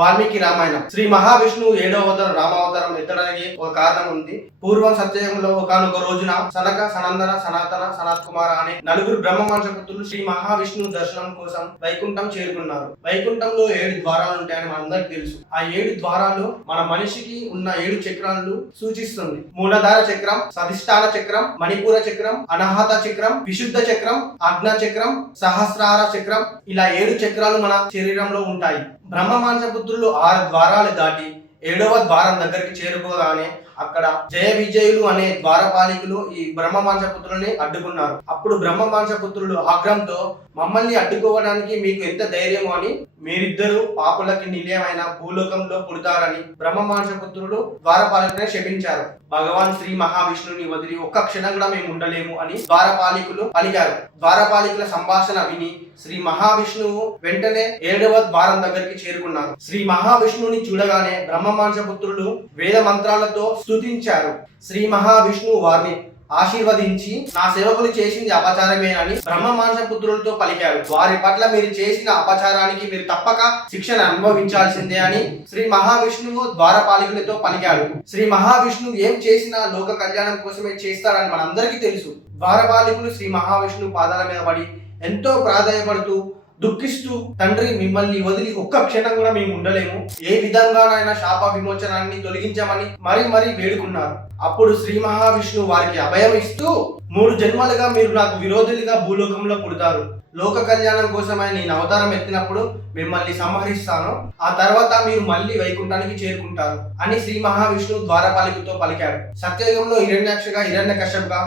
వాల్మీకి రామాయణం. శ్రీ మహావిష్ణువు 7వ అవతారం రామావతారం ఎత్తడానికి ఒక కారణం ఉంది. పూర్వం సత్యయుగంలో ఒకనొక రోజున సనక, సనందన, సనాతన, సనత్ కుమార అనే నలుగురు బ్రహ్మవంశపుత్రులు శ్రీ మహావిష్ణువు దర్శనం కోసం వైకుంఠం చేరుకున్నారు. వైకుంఠంలో 7 ద్వారాలు ఉంటాయని మనందరికి తెలుసు. ఆ 7 ద్వారాలు మన మనిషికి ఉన్న 7 చక్రాలను సూచిస్తుంది. మూలధార చక్రం, సధిష్టాన చక్రం, మణిపూర చక్రం, అనాహత చక్రం, విశుద్ధ చక్రం, ఆజ్ఞా చక్రం, సహస్రార చక్రం, ఇలా 7 చక్రాలు మన శరీరంలో ఉంటాయి. బ్రహ్మమాంసపుత్రులు 6 ద్వారాలు దాటి 7వ ద్వారం దగ్గరికి చేరుకోగానే అక్కడ జయ విజయులు అనే ద్వారపాలికులు ఈ బ్రహ్మమాంసపుత్రుల్ని అడ్డుకున్నారు. అప్పుడు బ్రహ్మమాంసపుత్రులు ఆగ్రహంతో, మమ్మల్ని అడ్డుకోవడానికి మీకు ఎంత ధైర్యమో అని, మీరిద్దరూ పాపులకి నిలయమైన భూలోకంలో పుడతారని బ్రహ్మమాంసపుత్రులు ద్వారపాలికులనే శపించారు. భగవాన్ శ్రీ మహావిష్ణుని వదిలి ఒక్క క్షణం కూడా మేము ఉండలేము అని ద్వారపాలికులు పలికారు. ద్వారపాలికుల సంభాషణ విని శ్రీ మహావిష్ణువు వెంటనే 7వ ద్వారం దగ్గరికి చేరుకున్నారు. శ్రీ మహావిష్ణువుని చూడగానే బ్రహ్మమాంసపుత్రులు వేద మంత్రాలతో స్తుతించారు. శ్రీ మహావిష్ణువు వారిని ఆశీర్వదించి, నా సేవకులు చేసింది అపచారమే అని బ్రహ్మమాంసపుత్రులతో పలికారు. వారి పట్ల మీరు చేసిన అపచారానికి మీరు తప్పక శిక్షను అనుభవించాల్సిందే అని శ్రీ మహావిష్ణువు ద్వారపాలికులతో పలికాడు. శ్రీ మహావిష్ణువు ఏం చేసినా లోక కళ్యాణం కోసమే చేస్తారని మనందరికీ తెలుసు. ద్వారపాలికులు శ్రీ మహావిష్ణువు పాదాల మీద పడి ఎంతో ప్రాధాయపడుతూ దుఃఖిస్తూ, తండ్రి మిమ్మల్ని వదిలి ఒక్క క్షణం కూడా మేము ఉండలేము, ఏ విధంగానైనా శాప విమోచనాన్ని తొలగించమని మరీ వేడుకున్నారు. అప్పుడు శ్రీ మహావిష్ణువు వారికి అభయం ఇస్తూ, 3 జన్మలుగా మీరు నాకు విరోధులుగా భూలోకంలో పుడతారు. లోక కళ్యాణం కోసమై నేను అవతారం ఎత్తినప్పుడు మిమ్మల్ని సంహరిస్తాను. ఆ తర్వాత మీరు మళ్ళీ వైకుంఠానికి చేరుకుంటారు అని శ్రీ మహావిష్ణువు ద్వారపాలికుతో పలికాడు. సత్యయుగంలో హిరణ్యాక్షగా, హిరణ్యకశ్యపుగా,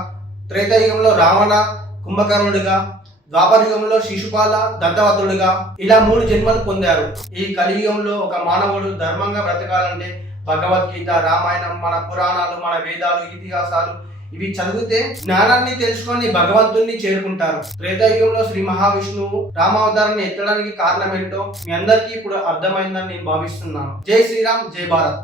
త్రేతాయుగంలో రావణ కుంభకర్ణుడిగా, ద్వాపరయుగంలో శిశుపాల దంతవతుడుగా ఇలా 3 జన్మలు పొందారు. ఈ కలియుగంలో ఒక మానవుడు ధర్మంగా బ్రతకాలంటే భగవద్గీత, రామాయణం, మన పురాణాలు, మన వేదాలు, ఇతిహాసాలు ఇవి చదివితే జ్ఞానాన్ని తెలుసుకొని భగవంతుణ్ణి చేరుకుంటారు. త్రేతాయుగంలో శ్రీ మహావిష్ణువు రామావతారాన్ని ఎత్తడానికి కారణం ఏంటో మీ అందరికీ ఇప్పుడు అర్థమైందని నేను భావిస్తున్నాను. జై శ్రీరామ్, జై భారత్.